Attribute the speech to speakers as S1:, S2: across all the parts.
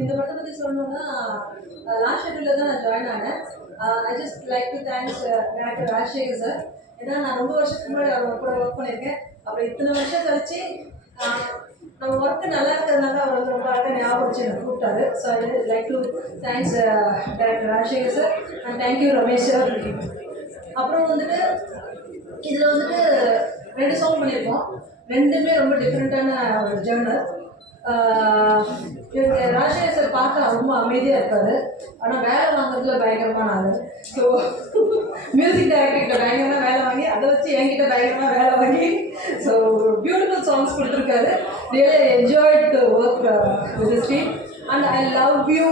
S1: இந்த படத்தை பற்றி சொல்லணும்னா லாஸ்ட் ஷெட்யூலில் தான் நான் ஜாயின் ஆனேன். I just like to thanks director Rajasekhar sir ஏன்னா நான் ரொம்ப வருஷத்துக்கு முன்னாடி அவர் கூட ஒர்க் பண்ணியிருக்கேன். அப்புறம் இத்தனை வருஷம் கழிச்சு நம்ம ஒர்க்கு நல்லா இருக்கிறதுனால அவர் வந்து ரொம்ப அழகாக ஞாபகம் வச்சு எனக்கு கூப்பிட்டாரு. So I like to thanks director Rajasekhar sir and thank you Ramesh sir அப்புறம் வந்துட்டு இதில் வந்துட்டு ரெண்டு சாங் பண்ணியிருக்கோம். ரெண்டுமே ரொம்ப டிஃப்ரெண்ட்டான ஒரு ஜேர்னல் இவங்க ராஜசேகர் சார் பார்க்க ரொம்ப அமைதியாக இருப்பார். ஆனால் வேலை வாங்குறதுல பயங்கரமான ஆள். ஸோ மியூசிக் டைரக்டர்கிட்ட பயங்கரமாக வேலை வாங்கி அதை வச்சு என்கிட்ட பயங்கரமாக வேலை வாங்கி ஸோ பியூட்டிஃபுல் சாங்ஸ் கொடுத்துருக்காரு. Really enjoyed to work Vijayashree and I love you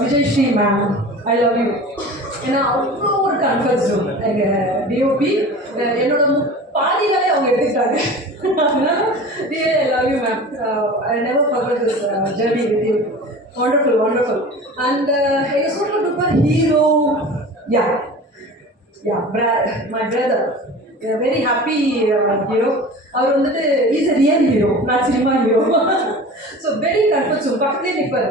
S1: Vijayashree ma'am I love you ஏன்னா அவ்வளோ ஒரு கன்ஃபர்ஸ் ஜோன் எங்கள் டிஓபி என்னோட மு- பாதி வேலையை அவங்க எடுத்துக்கிட்டாங்க really I love never ma'am I never wonderful this journey with you wonderful wonderful and எங்கள் super duper hero yeah yeah my brother very happy hero அவர் வந்துட்டு இஸ் அ ரியல் ஹீரோ நான் சினிமா ஹீரோ ஸோ வெரி கன்ஃபர்ஸ் பக்கத்துலேயே நிற்பார்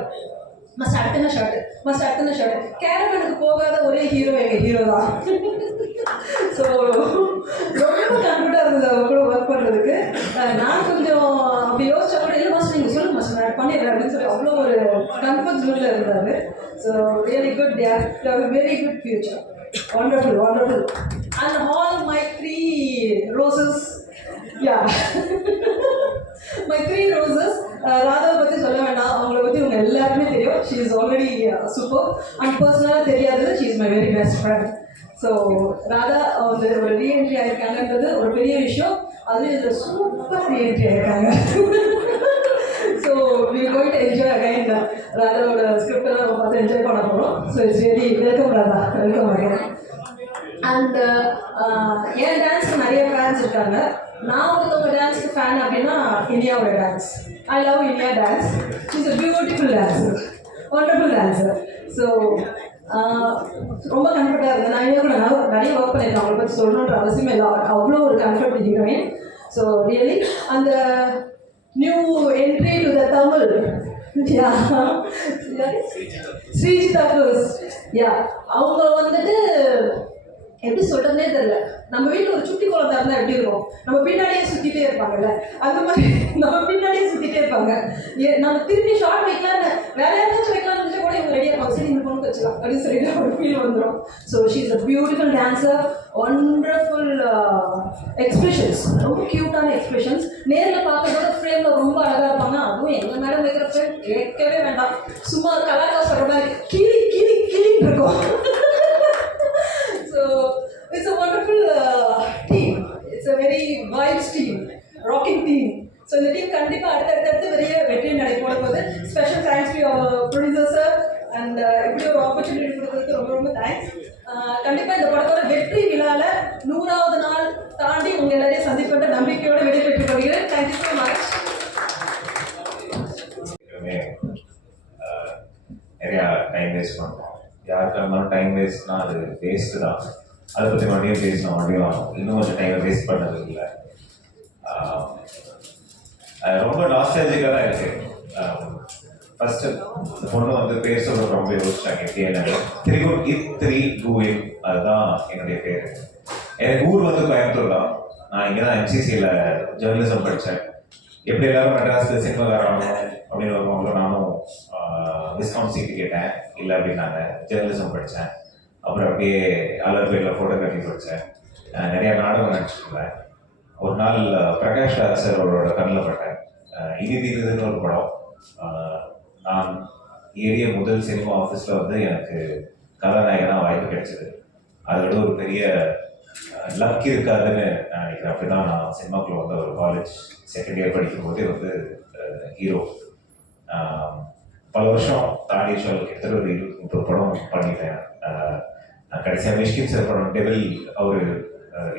S1: must அடுத்தன shirt must அடுத்தன shirt கேரமனுக்கு போகாத ஒரே ஹீரோ எங்கள் ஹீரோ தான். ஸோ ரொம்ப கன்ஃபியூட்டாக இருந்தது அவங்க கூட ஒர்க் பண்ணுறதுக்கு நான் கொஞ்சம் அப்படி யோசிச்சா கூட இல்லை மாஸ்டர் நீங்கள் சொல்லுங்க மாஸ்டர் நான் பண்ணிடுறேன் அப்படின்னு சொல்லி அவ்வளோ ஒரு கம்ஃபர்ட் ஜோனில் இருந்தார். So really good very good future wonderful wonderful and all my three roses yeah my three roses uh, ராதாவை பற்றி சொல்ல வேண்டாம். அவங்கள பற்றி உங்க எல்லாருமே தெரியும். She is already super and பர்சனலாக தெரியாதது she is my very best friend so Radha வந்து ஒரு ரீஎன்ட்ரி ஆயிருக்காங்கன்றது ஒரு பெரிய விஷயம். அதுலேயும் இதில் சூப்பர் ரீஎன்ட்ரி ஆயிருக்காங்க. ஸோ வி கோயிட் என்ஜாய் அகைன் ராதாவோட ஸ்கிரிப்ட் எல்லாம் நம்ம பார்த்து என்ஜாய் பண்ண போகிறோம் so it's very welcome Radha welcome again and என் டான்ஸ்க்கு நிறைய ஃபேன்ஸ் இருக்காங்க. நான் ஒருத்தவங்க டான்ஸ்க்கு ஃபேன் அப்படின்னா இந்தியாவோட dance I love India dance it's a beautiful dance wonderful dance so ரொம்ப கம்ஃபர்ட்டாக இருந்தேன். நான் இன்னும் கூட நான் நிறைய ஒர்க் பண்ணியிருக்கேன் அவங்களை பற்றி சொல்லணுன்ற அவசியமே இல்லை. அவ்வளோ ஒரு கம்ஃபர்ட் ஹீரோயின் ஸோ ரியலி அந்த new entry to the Tamil yeah Srijitha yeah அவங்க வந்துட்டு எப்படி சொல்றதுனே தெரியல. நம்ம வீட்டில் ஒரு சுட்டி குழந்தை இருந்தால் எப்படி இருக்கும்? நம்ம பின்னாடியே சுற்றிட்டே இருப்பாங்கல்ல. அந்த மாதிரி நம்ம பின்னாடியே சுற்றிட்டே இருப்பாங்க. ஏ- நம்ம திரும்பி ஷார்ட் வைக்கலாம்னு வேற யாராச்சும் வைக்கலாம்னு நினச்சா கூட இவங்க ரெடியாக இருப்பாங்க. சரி இந்த பொண்ணுக்கு வச்சுக்கலாம். அப்படின்னு சொல்லிட்டு ஒரு ஃபீல் வந்துடும் so she is a beautiful dancer wonderful expressions ரொம்ப க்யூட்டான எக்ஸ்பிரஷன்ஸ் நேரில் பார்க்கறதோட ஃப்ரேமில் ரொம்ப அழகாக இருப்பாங்க. அதுவும் எங்கள் மேடம் வைக்கிற ஃப்ரேம் கேட்கவே வேண்டாம். சும்மா கலாக்கா சொல்கிற மாதிரி கிளி கிளி கிளின்னு இருக்கும். So it's a wonderful uh, team. It's a very vibes team, rocking team. So இந்த டீம் கண்டிப்பாக அடுத்தடுத்தடுத்து பெரிய வெற்றி நடை போது special thanks to producer sir and இப்படி ஒரு ஆப்பர்ச்சுனிட்டி கொடுத்ததுக்கு ரொம்ப ரொம்ப தேங்க்ஸ் uh, கண்டிப்பாக இந்த படத்தோட வெற்றி விழால நூறாவது நாள் தாண்டி உங்கள் எல்லாரையும் சந்திப்பட்ட நம்பிக்கையோட விடைபெற்றுக் கொள்கிறேன். தேங்க்யூ ஸோ மச்
S2: நிறையா டைம் வேஸ்ட் பண்ணுறோம் யாருக்காக இருந்தாலும் டைம் வேஸ்ட்னா அது வேஸ்ட்டு தான். அதை பற்றி மறுபடியும் பேசணும் மறுபடியும் இன்னும் கொஞ்சம் டைம் வேஸ்ட் பண்ணது இல்லை. ஆஹ், ரொம்ப நாஸ்டாலஜிக்காக தான் இருக்கு. ஃபர்ஸ்ட் இந்த பொண்ணு வந்து பேர் சொல்ல ரொம்ப யோசிச்சாங்க. எப்படி த்ரீ திரிகுட் இத் த்ரீ டூயிங் அதுதான் என்னுடைய பேர். எனக்கு ஊர் வந்து கோயம்புத்தூர் தான். நான் இங்கே தான் எம்சிசியில் ஜேர்னலிசம் படித்தேன் எப்படி எல்லாரும் மெட்ராஸில் சினிமாக்கார ஆகணும் அப்படின்னு வருவாங்களோ நானும் டிஸ்கவுண்ட் சீட்டு கேட்டேன். இல்லை அப்படின்னாங்க. ஜேர்னலிசம் படித்தேன் அப்புறம் அப்படியே அலர்பேரில் ஃபோட்டோகிராஃபி படித்தேன். நிறையா நாடகம் நடிச்சிருந்தேன் ஒரு நாள் பிரகாஷ் ராஜ் சார் அவரோட கண்ணில் பட்டேன். இது இடி தீருதுன்னு ஒரு படம். நான் ஏறிய முதல் சினிமா ஆஃபீஸில் வந்து எனக்கு கதாநாயகனாக வாய்ப்பு கிடைச்சது. அதோட ஒரு பெரிய லக் இருக்காதுன்னு நான் நினைக்கிறேன். அப்படி தான் நான் சினிமாக்குள்ள வந்து ஒரு காலேஜ் செகண்ட் இயர் படிக்கும்போதே வந்து ஹீரோ பல வருஷம் தாண்டி சொல் கிட்டத்தட்ட ஒரு இருபத்தி முப்பது படம் பண்ணிட்டேன். கடைசியாக மிஷ்கின் சார் படம் டெவில் அவர்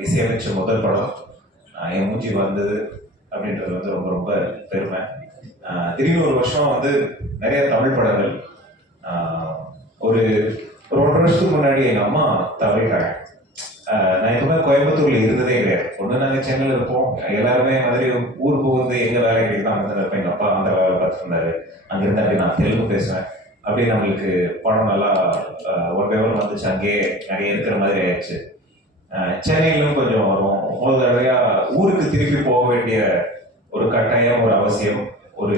S2: இசையமைச்ச முதல் படம் என் மூஞ்சி வந்தது அப்படின்றது வந்து ரொம்ப ரொம்ப பெருமை. திரும்பி திடீர்னு ஒரு வருஷம் வந்து நிறைய தமிழ் படங்கள் ஒரு ஒரு ஒன்றரை வருஷத்துக்கு முன்னாடி எங்கள் அம்மா தவறிட்டாங்க. நான் எப்பவுமே கோயம்புத்தூர்ல இருந்ததே கிடையாது. ஒன்று நாங்கள் சென்னையில் இருப்போம். எல்லாருமே மாதிரி ஊர் போகுது எங்கள் வேலை கிடைக்குதோ அங்கே தான் இருப்பேன் எங்கள் அப்பா அந்த வேலை பார்த்துட்டு இருந்தாரு. அப்படி நான் தெலுங்கு பேசுவேன். அப்படியே நம்மளுக்கு படம் நல்லா ஒரு லெவல் வந்துச்சு. அங்கேயே நிறைய இருக்கிற மாதிரி ஆயிடுச்சு. சென்னையிலும் கொஞ்சம் வரும். ஒரு தடவையா ஊருக்கு திருப்பி போக வேண்டிய ஒரு கட்டாயம் ஒரு அவசியம் ஒரு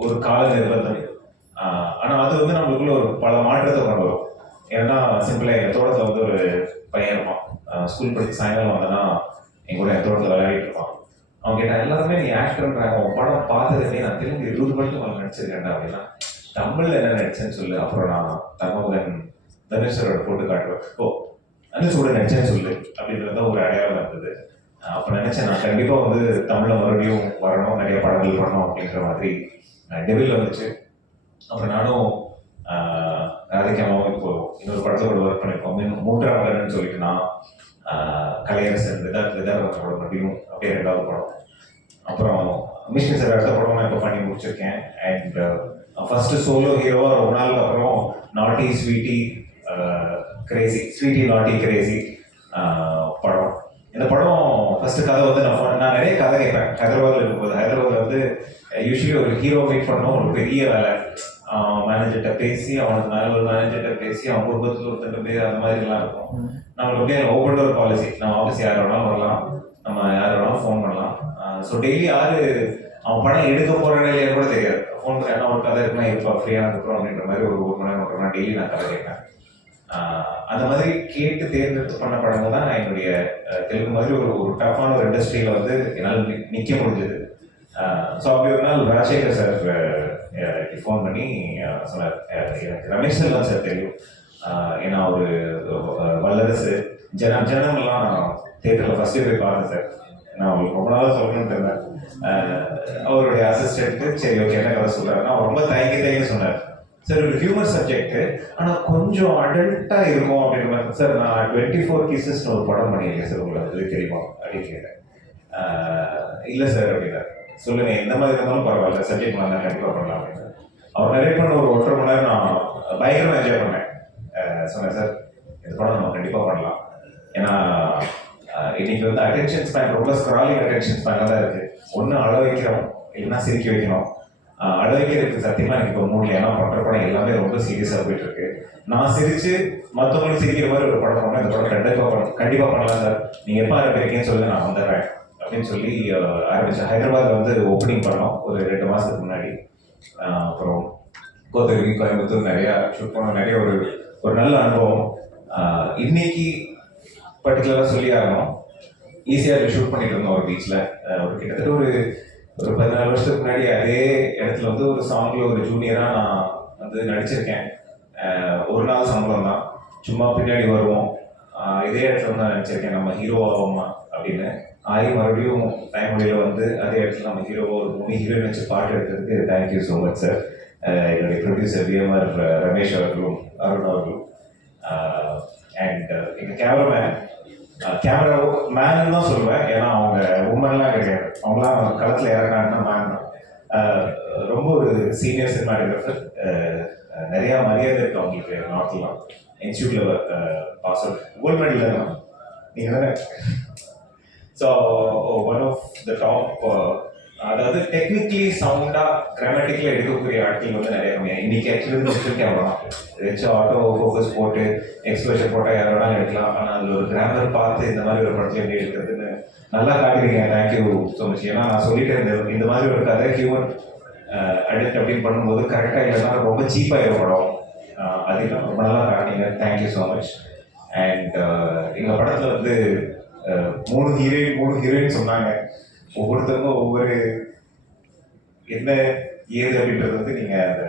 S2: ஒரு கால நிர்பந்தம். ஆனால் அது வந்து நம்மளுக்குள்ள ஒரு பல மாற்றத்தை கொண்டு வரும். ஏன்னா சிம்பிளாக எங்கள் தோட்டத்தில் வந்து ஒரு பையன் இருப்பான். ஸ்கூல் படிச்சு சாயங்காலம் வந்தேன்னா என் கூட என் தோட்டத்தில் விளையாடிட்டு இருப்பான். அவங்க கேட்டால் எல்லாருமே நீ ஆக்டர்ன்றாங்க உன் படம் பார்த்ததுமே நான் தெலுங்கு இருபது படத்துக்கு மேலே நடிச்சிருக்கேன்டா அப்படின்னா தமிழ்ல என்ன நடிச்சேன்னு சொல்லு. அப்புறம் நான் தர்மபுரன் தனுஷரோட போட்டு காட்டுவேன் ஓ தனுஷோட நடிச்சேன்னு சொல்லு அப்படின்றது தான் ஒரு அடையாளம் இருந்தது. அப்போ நினைச்சேன் நான் கண்டிப்பா வந்து தமிழ்ல மறுபடியும் வரணும் நிறைய படங்கள் பண்ணணும் அப்படின்ற மாதிரி. டெவில் வந்துச்சு. அப்புறம் நானும் ஆஹ், ராதிகாமாவும் இப்போ இன்னொரு படத்தோட ஒர்க் பண்ணியிருக்கோம் மீன் மூன்றாம் மகன் சொல்லிட்டு நான் கலையரசன் விதா விதாரத்தோட மறுபடியும் அப்படியே ரெண்டாவது படம். அப்புறம் மிஷின் சார் அடுத்த படம் நான் இப்போ பண்ணி முடிச்சிருக்கேன். அண்ட் ஃபர்ஸ்ட் சோலோ ஹீரோவா ரொம்ப நாளுக்கு அப்புறம் naughty sweetie crazy sweetie naughty crazy படம். இந்த படம் ஃபர்ஸ்ட் கதை வந்து நான் நான் நிறைய கதை கேட்பேன். ஹைதராபாத்ல இருக்கும்போது. ஹைதராபாத்ல வந்து யூஸ்வலி ஒரு ஹீரோ மீட் பண்ணணும் ஒரு பெரிய வேலை. மேனேஜர்கிட்ட பேசி அவனுக்கு மேல ஒரு மேனேஜர்கிட்ட பேசி அவன் குடும்பத்துல ஒருத்தர் பேர் அந்த மாதிரி எல்லாம் இருக்கும் நம்மளுக்கு அப்படியே ஓப்பன் டோர் பாலிசி நம்ம ஆஃபீஸ் யார் வேணாலும் வரலாம். நம்ம யார் வேணாலும் ஃபோன் பண்ணலாம். ஸோ டெய்லி யாரு அவன் படம் எடுக்க போற இல்லையா கூட தெரியாது. ஃபோன் பண்ணி ஒரு கதை இருக்குன்னா இருப்பா ஃப்ரீயாக இருக்கிறோம் அப்படின்ற மாதிரி ஒரு ஒரு மணி நேரம் ஒன்றரை மணி டெய்லி நான் கதை கேட்பேன். அந்த மாதிரி கேட்டு தேர்ந்தெடுத்து பண்ண படங்கள் தான் நான் என்னுடைய தெலுங்கு மாதிரி ஒரு ஒரு டஃப்பான ஒரு இண்டஸ்ட்ரியில வந்து என்னால் நிற்க நிக்க முடிஞ்சது. ஸோ அப்படி ஒரு நாள் ராஜசேகர் சார் ஃபோன் பண்ணி சொன்னார் எனக்கு ரமேஷ் செல்வன் சார் தெரியும் ஏன்னா ஒரு வல்லரசு ஜனம் ஜனம்லாம் தேட்டரில் ஃபர்ஸ்ட் போய் பார்த்தேன் சார் நான் உங்களுக்கு ரொம்ப நாளாக சொல்லணும்னு தெரியல. அவருடைய அசிஸ்டன்ட்டு சரி ஓகே என்ன கதை சொல்றாரு நான் ரொம்ப தயங்கி தயங்கி சொன்னார். சார் ஒரு ஹியூமர் சப்ஜெக்ட் ஆனால் கொஞ்சம் அடல்ட்டாக இருக்கும் அப்படின்ற மாதிரி. சார் நான் டுவெண்ட்டி ஃபோர் கீசஸ்னு ஒரு படம் பண்ணியிருக்கேன் சார் உங்களுக்கு. அது தெரியுமா? அப்படின்னு கேட்டேன். இல்லை சார் அப்படின்னா சொல்லுங்க எந்த மாதிரி இருந்தாலும் பரவாயில்ல சப்ஜெக்ட் நான் கண்டிப்பாக பண்ணலாம் அப்படின்னு அவர் நிறைய பண்ண ஒரு ஒன்றரை மணி நேரம் நான் பயங்கரமாக என்ஜாய் பண்ணேன். சொன்னேன் சார் இந்த படம் நம்ம கண்டிப்பா பண்ணலாம் ஏன்னா ஆஹ் இன்னைக்கு வந்து அட்டென்ஷன் ஸ்பேன் ரொம்ப ஸ்க்ராலிங் அட்டென்ஷன் ஸ்பேன்ல தான் இருக்குது ஒன்று அழ வைக்கிறோம் இல்லைன்னா சிரிக்க வைக்கணும் அழ வைக்கிறதுக்கு சத்தியமாக எனக்கு இப்போ மூணு ஏன்னா பண்ற படம் எல்லாமே ரொம்ப சீரியஸாக போயிட்டு இருக்கு. நான் சிரிச்சு மற்றவங்களுக்கு சிரிக்கிற மாதிரி ஒரு படம் பண்ணா இந்த படம் கண்டிப்பாக பண்ண- கண்டிப்பாக பண்ணலாம் சார். நீங்கள் எப்போ ஆரம்பிக்கிறீங்கன்னு சொல்லி நான் வந்துடுறேன். அப்படின்னு சொல்லி ஆரம்பித்தேன் ஹைதராபாத் வந்து ஓப்பனிங் பண்ணோம் ஒரு ரெண்டு மாதத்துக்கு முன்னாடி. அப்புறம் கோத்தகிரி கோயம்புத்தூர் நிறையா ஷூட் பண்ணோம். நிறைய ஒரு ஒரு நல்ல அனுபவம். இன்னைக்கு பர்டிகுலராக சொல்லி ஆகணும். ஈஸியாக ஷூட் பண்ணிட்டு இருந்தோம் ஒரு பீச்சில் ஒரு கிட்டத்தட்ட ஒரு ஒரு பதினாலு வருஷத்துக்கு முன்னாடி அதே இடத்துல வந்து ஒரு சாங்ல ஒரு ஜூனியராக நான் வந்து நடிச்சிருக்கேன். ஒரு நாள் சம்பளம் தான். சும்மா பின்னாடி வருவோம். இதே இடத்துல தான் நடிச்சிருக்கேன். நம்ம ஹீரோ ஆகுமா அப்படின்னு. ஆகி மறுபடியும் டைமொழியில் வந்து அதே இடத்துல நம்ம ஹீரோவோ ஒரு மூணு ஹீரோயின் வச்சு பாட்டு எடுத்ததுக்கு thank you so much sir என்னுடைய ப்ரொடியூசர் விஎம்ஆர் ரமேஷ் அவர்களும் அருண் அவர்களும். அண்ட் எங்கள் கேமராமேன் கேமரா மேன் தான் சொல்லுவேன். ஏன்னா அவங்க உமன்லாம் கிடையாது. அவங்களாம் களத்தில் இறங்கினாங்கன்னா மேன் தான். ரொம்ப ஒரு சீனியர் சினிமாட்டோகிராஃபர் நிறைய மரியாதை இருக்கு அவங்களுக்கு நார்த்லாம் இன்ஸ்டியூட்ல பாஸ் அவுட் கோல்ட் மெடல் தான். நீங்க தானே? So one of the top அதாவது டெக்னிக்கலி சவுண்டா கிராமட்டிக்கலி எடுக்கக்கூடிய ஆட்கள் வந்து நிறைய கம்மியா. இன்னைக்கு ஆக்சுவலி மிஸ்டேக் கேமரா வச்சு ஆட்டோ ஃபோக்கஸ் போட்டு எக்ஸ்பிரஷன் போட்டால் யாரோட வேணாலும் எடுக்கலாம். ஆனால் அதில் ஒரு கிராமர் பார்த்து இந்த மாதிரி ஒரு படத்தில் எப்படி எடுக்கிறதுன்னு நல்லா காட்டுறீங்க தேங்க்யூ ஸோ மச் ஏன்னா நான் சொல்லிட்டே இருந்தேன் இந்த மாதிரி ஒரு கதை ஹியூமன் அடிக்ட் அப்படின்னு பண்ணும்போது கரெக்டாக இல்லைன்னா ரொம்ப சீப்பாக படம். அஹ் ரொம்ப நல்லா காட்டினீங்க. Thank you so much and எங்கள் படத்தில் வந்து மூணு ஹீரோயின் மூணு ஹீரோயின் சொன்னாங்க. ஒவ்வொருத்தருக்கும் ஒவ்வொரு என்ன ஏது அப்படின்றது வந்து நீங்கள் அந்த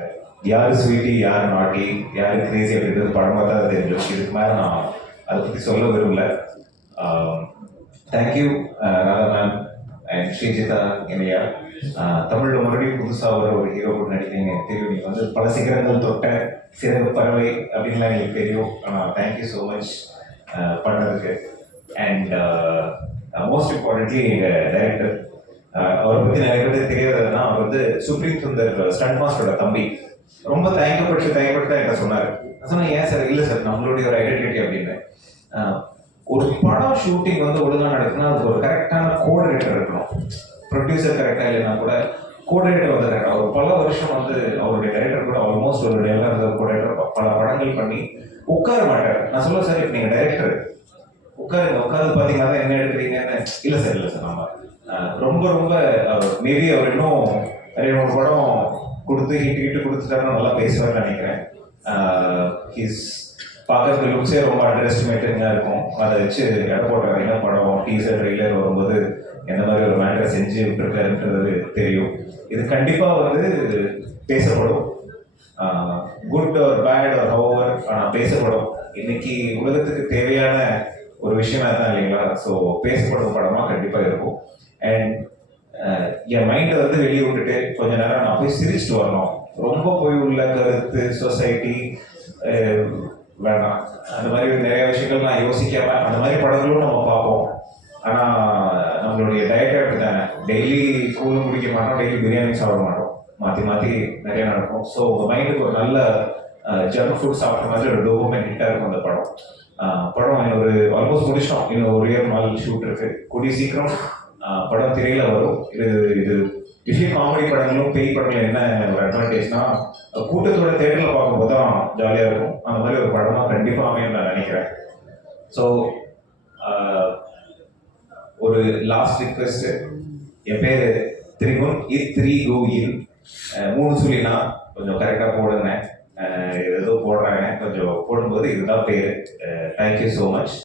S2: யார் ஸ்வீட்டி யார் நாட்டி யார் கிரேசி அப்படின்றது படம் பார்த்தா அது தெரிஞ்சிடும். இதுக்கு மேலே நான் அதை பற்றி சொல்ல விரும்பல. Thank you Radha ma'am and Srijitha இணையா தமிழில் மறுபடியும் புதுசாக ஒரு ஒரு ஹீரோ கூட நடிக்கிறீங்க எனக்கு தெரியும். நீங்கள் வந்து பல சிகரங்கள் தொட்ட சிறகு பறவை அப்படின்லாம் எனக்கு தெரியும். ஆனால் தேங்க்யூ ஸோ மச் பண்ணதுக்கு அண்ட் மோஸ்ட் இம்பார்ட்டன்ட்லி எங்கள் டைரக்டர் அவரை பற்றி நிறைய பேருக்கு தெரியாததுன்னா அவர் வந்து சுப்ரீம் சுந்தர் ஸ்டண்ட் மாஸ்டரோட தம்பி. ரொம்ப தயங்கப்பட்டு தயங்கப்பட்டு தான் என்கிட்ட சொன்னார். நான் சொன்னேன் ஏன் சார் இல்லை சார் நம்மளுடைய ஒரு ஐடென்டிட்டி அப்படின்னு. Uh, ஒரு படம் ஷூட்டிங் வந்து ஒழுங்கா நடக்குன்னா அதுக்கு ஒரு கரெக்டான கோஆர்டினேட்டர் இருக்கணும். ப்ரொடியூசர் கரெக்டாக இல்லைன்னா கூட கோஆர்டினேட்டர் வந்து கரெக்டாக ஒரு பல வருஷம் வந்து அவருடைய டைரக்டர் கூட ஆல்மோஸ்ட் ஒரு டெய்லர் கோஆர்டினேட்டர் பல படங்கள் பண்ணி உட்கார மாட்டார். நான் சொல்ல சார் இப்போ நீங்கள் டைரக்டர் உட்காருங்க உட்காந்து பார்த்தீங்கன்னா என்ன எடுக்கிறீங்கன்னு இல்லை சார் இல்லை சார் நம்ம ரொம்ப ரொம்ப மேபி அவர் இன்னும் ரெண்டு மூணு படம் கொடுத்து ஹிட் ஹிட் கொடுத்துட்டாருன்னு நல்லா பேசுவார்னு நினைக்கிறேன். ஹிஸ் பார்க்கறதுக்கு லுக்ஸே ரொம்ப அண்டர் எஸ்டிமேட்டிங்காக இருக்கும். அதை வச்சு எடை போடுறாரு என்ன படம்? டீசர் ட்ரெய்லர் வரும்போது எந்த மாதிரி ஒரு மேட்டர் செஞ்சு விட்டுருக்காருன்றது தெரியும். இது கண்டிப்பாக வந்து பேசப்படும். குட் ஒரு பேட் ஒரு ஹவர் ஆனால் பேசப்படும். இன்னைக்கு உலகத்துக்கு தேவையான ஒரு விஷயமா தான் இல்லைங்களா? ஸோ பேசப்படும் படமாக கண்டிப்பாக இருக்கும். அண்ட் uh, என் மைண்டை வந்து வெளியே விட்டுட்டு கொஞ்ச நேரம் நான் போய் சிரிச்சுட்டு வரணும். ரொம்ப போய் உள்ள கருத்து சொசைட்டி uh, வேணாம் அந்த மாதிரி நிறைய விஷயங்கள் நான் யோசிக்காம அந்த மாதிரி படங்களும் நம்ம பார்ப்போம். ஆனால் நம்மளுடைய டயட் அப்படி தானே டெய்லி கூழ் குடிக்க மாட்டோம் டெய்லி பிரியாணி சாப்பிட மாட்டோம். மாற்றி மாற்றி நிறைய நடக்கும். ஸோ உங்கள் மைண்டுக்கு ஒரு நல்ல ஜங்க் ஃபுட் சாப்பிட்ற மாதிரி ஒரு டோபமெண்ட் ஹிட்டாக இருக்கும் அந்த படம். படம் ஒரு ஆல்மோஸ்ட் முடிச்சிட்டோம். இன்னும் ஒரு இயர் நாள் ஷூட் இருக்கு. கூடிய சீக்கிரம் படம் திரையில வரும். இது இது விஷய காமெடி படங்களும் பேய் படங்களும் என்ன ஒரு அட்வான்டேஜ்னா கூட்டத்தோட தேட்டரில் பார்க்கும்போது தான் ஜாலியாக இருக்கும். அந்த மாதிரி ஒரு படமாக கண்டிப்பாக அமையும் நான் நினைக்கிறேன். ஸோ ஒரு லாஸ்ட் ரிக்வெஸ்ட் என் பேர் திரிகுன் இ த்ரீ கோயில் மூணு சொல்லினா கொஞ்சம் கரெக்டாக போடுங்க ஏதோ போடுறாங்க. கொஞ்சம் போடும்போது இதுதான் பேர். Thank you so much